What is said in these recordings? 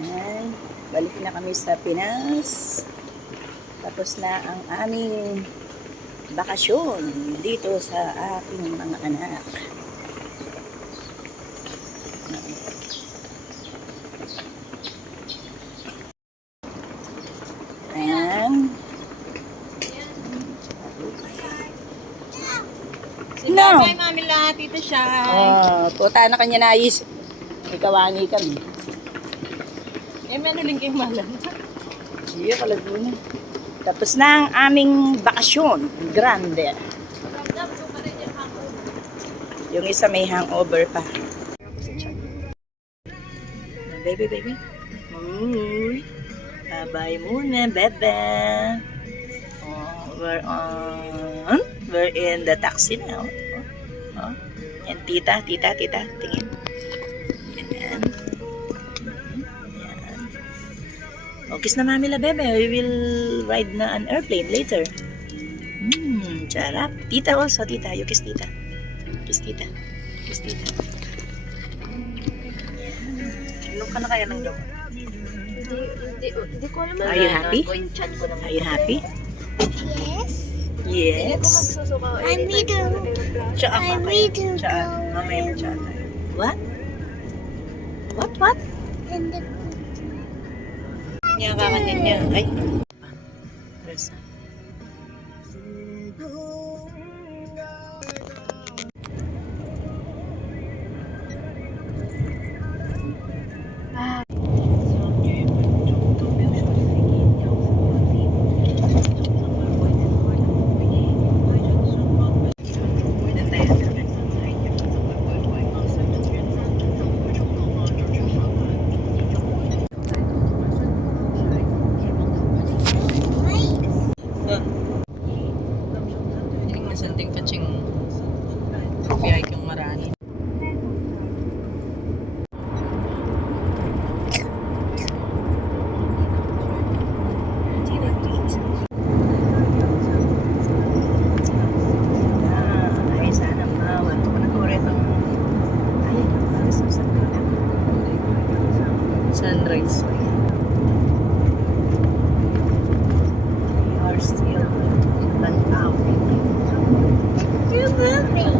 Ayan. Balik na kami sa Pinas. Tapos na ang aming bakasyon dito sa aking mga anak. Ayan. No. Bye, Mami La, Tita Shai. Tuta na kanya nais. Ikawangi kami. Menuling kayo malam. Iya, Laguna. Tapos na ang aming bakasyon. Grande. Yung isa may hangover pa. Baby. Uy. Bye muna, bebe. We're in the taxi now. And tita. Tingin. Yan. Kiss na Mami La, bebe. We will ride na an airplane later. Charap. Tita also, tita. You kiss tita. Kiss tita. Inom ka na kaya ng gamot? Hindi ko alam. Are you happy? Are you happy? Yes. I'm ready. I'm ready to go. Mamaya mag-chat tayo. What? And the Niyakakan din niya. Ay. Rasa. Hindi masanting kaching biyay kang marani. Ay, sana mawag ko na ko rin. Ay, Sunrise. we are still out. you're moving.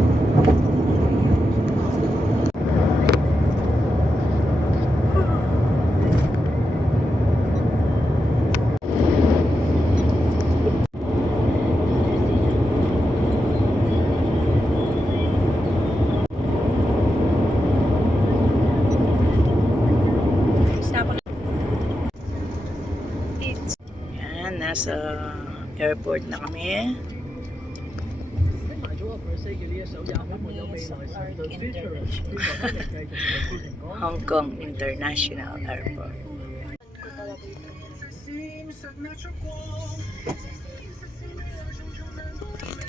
Yan, nasa airport na kami. Hong Kong International Airport.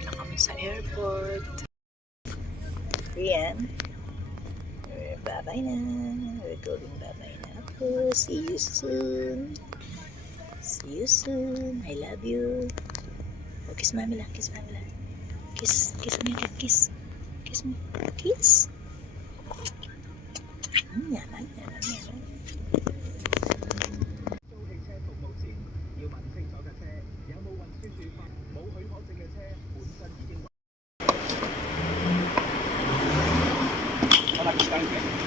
Na kami sa airport. Yan. Bye-bye na. We're going bye-bye na ako. See you soon. I love you. Oh, kiss Mami La. Kiss me again. Kiss me. Kiss. Yaman.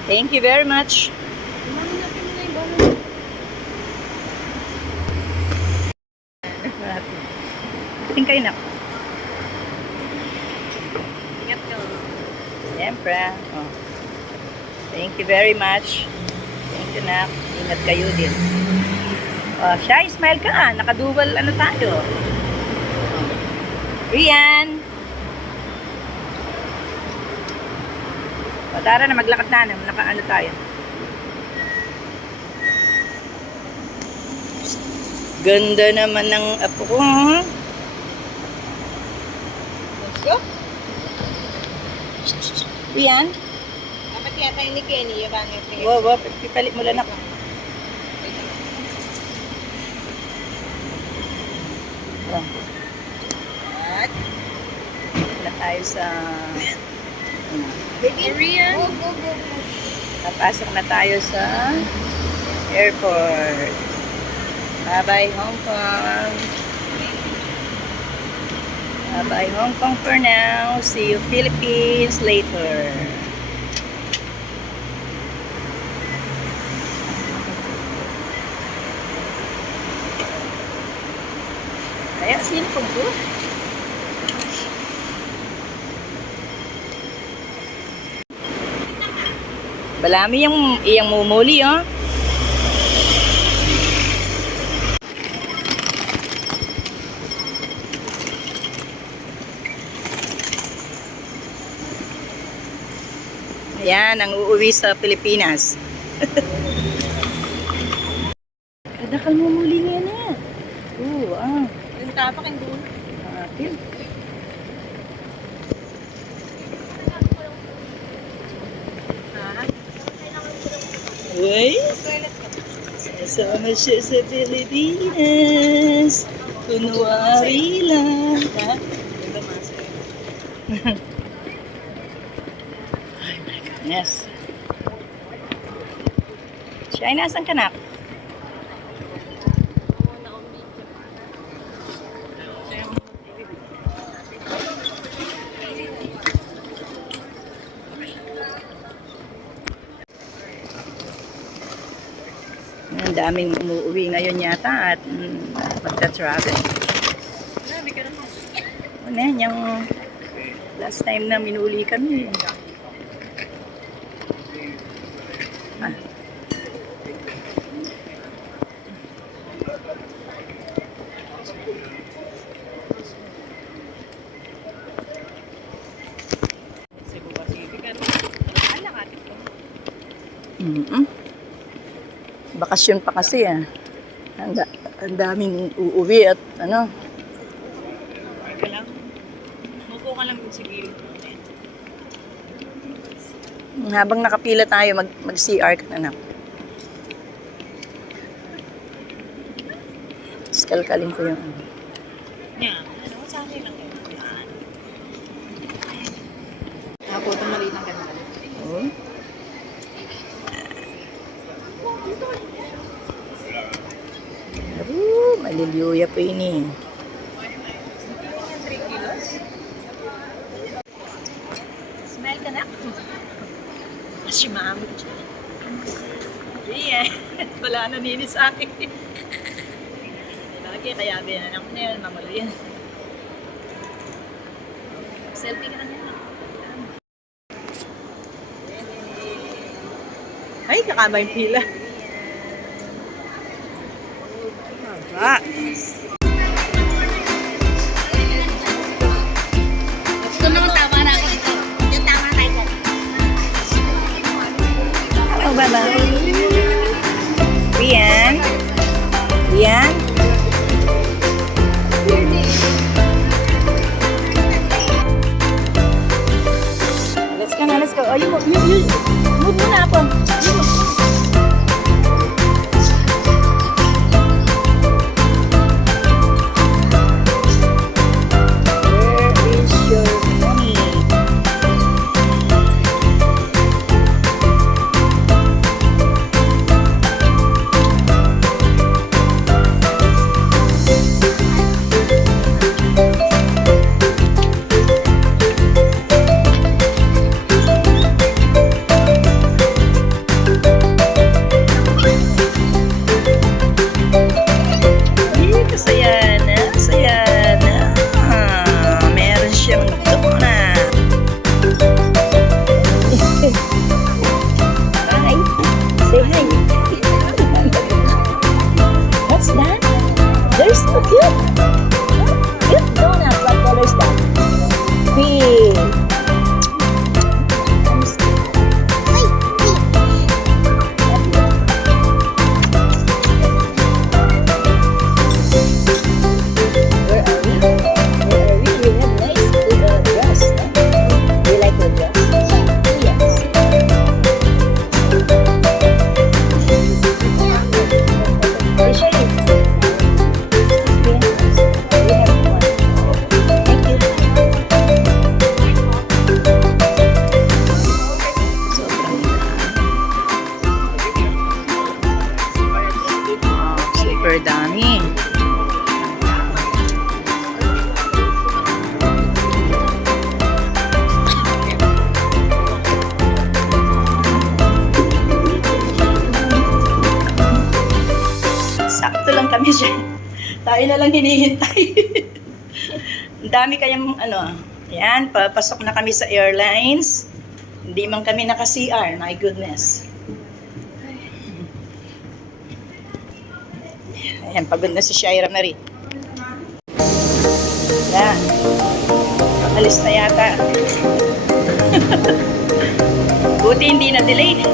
Thank you very much. Tingin kayo na. Ingat ka. Siyempre. Oh. Thank you very much. Thank you, Nak. Ingat kayo din. Oh, siya, smile ka. Nakadual ano tayo. Rian. O, tara na, maglakad na. Naka-ano tayo. Ganda naman ng apo ko. Let's go. Rian. Dapat yata yung ni Kenny, yung bangit. Wow, pipalit mo lang ako. At, Na tayo sa... baby Rian. Napasok na tayo sa Airport. Bye-bye, Hong Kong. Bye-bye, Hong Kong for now. See you, Philippines, later. Kaya, sino pong po? Balami iyang mumuli, oh. Ayan, ang uuwi sa Pilipinas. Kadakal mumuli nga na. Yung tapak yung doon. Atin. Uy, sasama siya sa Pilipinas. Kunwari lang. Ha? Ay, my goodness. Siya ay nasan ka na? Ang daming umuwi ngayon yata at magta-travel. Ano yan, yung last time na minuli kami. Ah. Bakasyon pa kasi ang daming uuwi at ano. Ka lang. Mupo ka lang sa gilid. Habang nakapila tayo, mag-CR ka na. Skalkalin ko yung ano. Yan. Ano, sa akin lang yun. Yan. Ako, itong maliit ng ganun. Oh. Maliliuya po ini. 3 kilos? Smell ka na? Si mami. Yeah. Wala na ninis sa akin. Lagi, kaya binanak na yun. Mamalo yan. Selfie ka na yan. Ay, kakaba yung pila. Haba. Gusto naman tama na ako dito. Yung tama na tayo. Hello, baba. Rian. Rian. Let's go na, let's go. Oh, you move muna ako. You move. Where is your money? Saya na, saya na. Meron siyang dona. Hi. Say hi. What's that? They're so cute. Cute donut. What color is that? Pink. Where are we? Where are we? You have nice dress. Do you like the dress? Yes. Where is she? super dami. Sakto lang kami siya. Tayo na lang hinihintay. Ang dami kayang ano. Ayan, papasok na kami sa airlines. Hindi man kami naka-CR. My goodness. Ayan, pagod na si Shaira Marie. Ayan. Alis na yata. Buti hindi na delay.